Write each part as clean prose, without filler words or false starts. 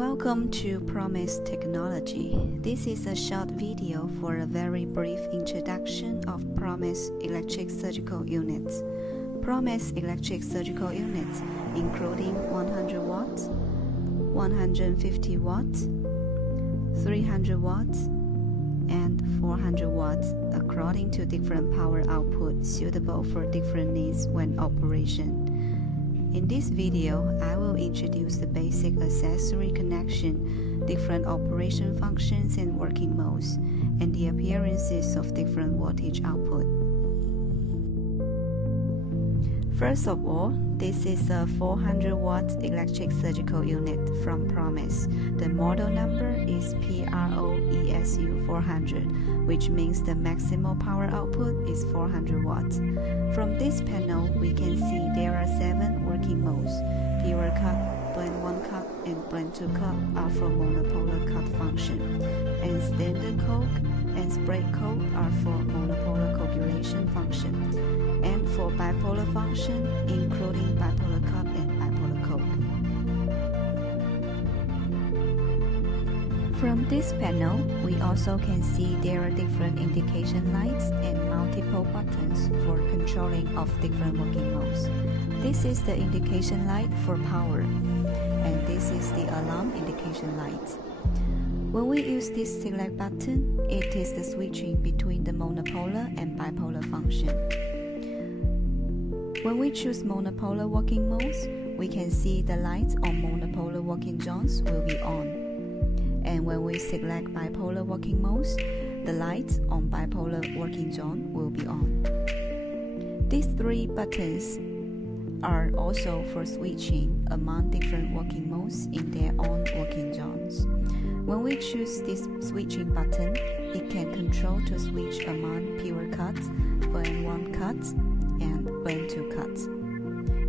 Welcome to Promise Technology. This is a short video for a very brief introduction of Promise electric surgical units. Promise electric surgical units including 100 watts, 150 watts, 300 watts, and 400 watts according to different power output suitable for different needs when operation. In this video, I will introduce the basic accessory connection, different operation functions and working modes, and the appearances of different voltage output. First of all, this is a 400 watt electric surgical unit from Promise. The model number is PROESU 400, which means the maximum power output is 400 watts. From this panel, we can see there are 7 working modes. Pure cut, blend 1 cut, and blend 2 cut are for monopolar cut function, and standard coke and spray coke are for monopolar coagulation function, and for bipolar function, including bipolar cut and bipolar coke. From this panel, we also can see there are different indication lights and multiple buttons for controlling of different working modes. This is the indication light for power, and this is the alarm indication light. When we use this select button, it is the switching between the monopolar and bipolar function. When we choose monopolar working modes, we can see the lights on monopolar working zones will be on. And when we select bipolar working modes, the lights on bipolar working zone will be on. These 3 buttons are also for switching among different working modes in their own working zones. When we choose this switching button, it can control to switch among pure cuts, blend 1 cut, and blend 2 cuts.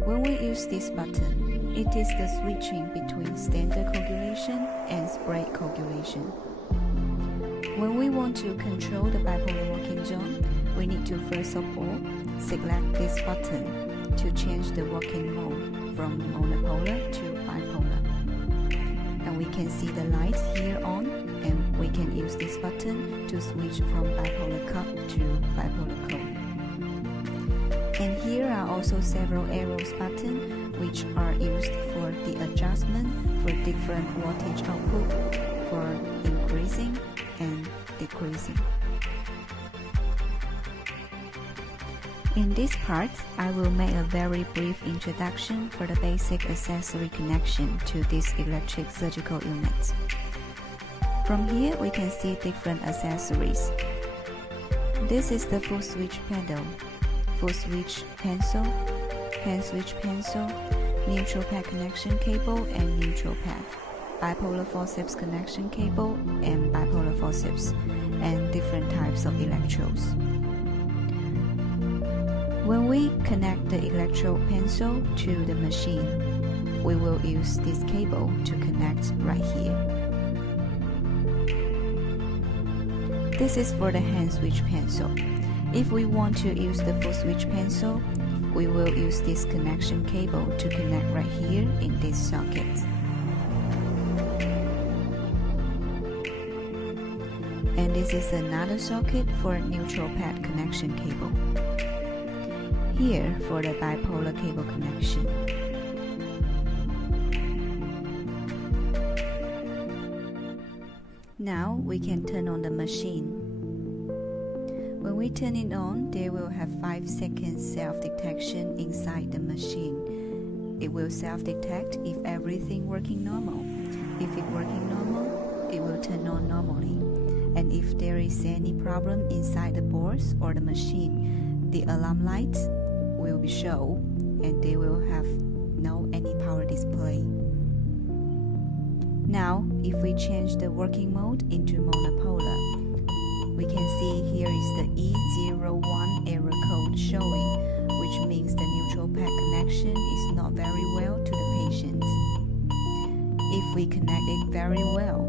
When we use this button, it is the switching between standard coagulation and spray coagulation. When we want to control the bipolar working zone, we need to first of all select this button to change the working mode from monopolar to bipolar. And we can see the lights here on, and we can use this button to switch from bipolar cut to bipolar coke. And here are also several arrows buttons which are used for the adjustment for different voltage output for increasing and decreasing. In this part, I will make a very brief introduction for the basic accessory connection to this electric surgical unit. From here, we can see different accessories. This is the full switch pedal, full switch pencil, hand switch pencil, neutral pad connection cable and neutral pad, bipolar forceps connection cable and bipolar forceps, and different types of electrodes. When we connect the electrode pencil to the machine, we will use this cable to connect right here. This is for the hand switch pencil. If we want to use the full switch pencil, we will use this connection cable to connect right here in this socket. And this is another socket for neutral pad connection cable. Here for the bipolar cable connection. Now we can turn on the machine. When we turn it on, they will have 5 seconds self-detection inside the machine. It will self-detect if everything working normal. If it working normal, it will turn on normally. And if there is any problem inside the boards or the machine, the alarm lights will be shown and they will have no any power display. Now, if we change the working mode into monopolar, we can see here is the E01 error code showing, which means the neutral pad connection is not very well to the patient. If we connect it very well,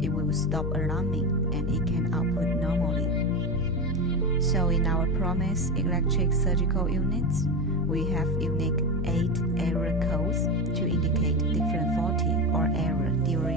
it will stop alarming and it can output normally. So in our Promise electric surgical units, we have unique 8 error codes to indicate different faulty or error during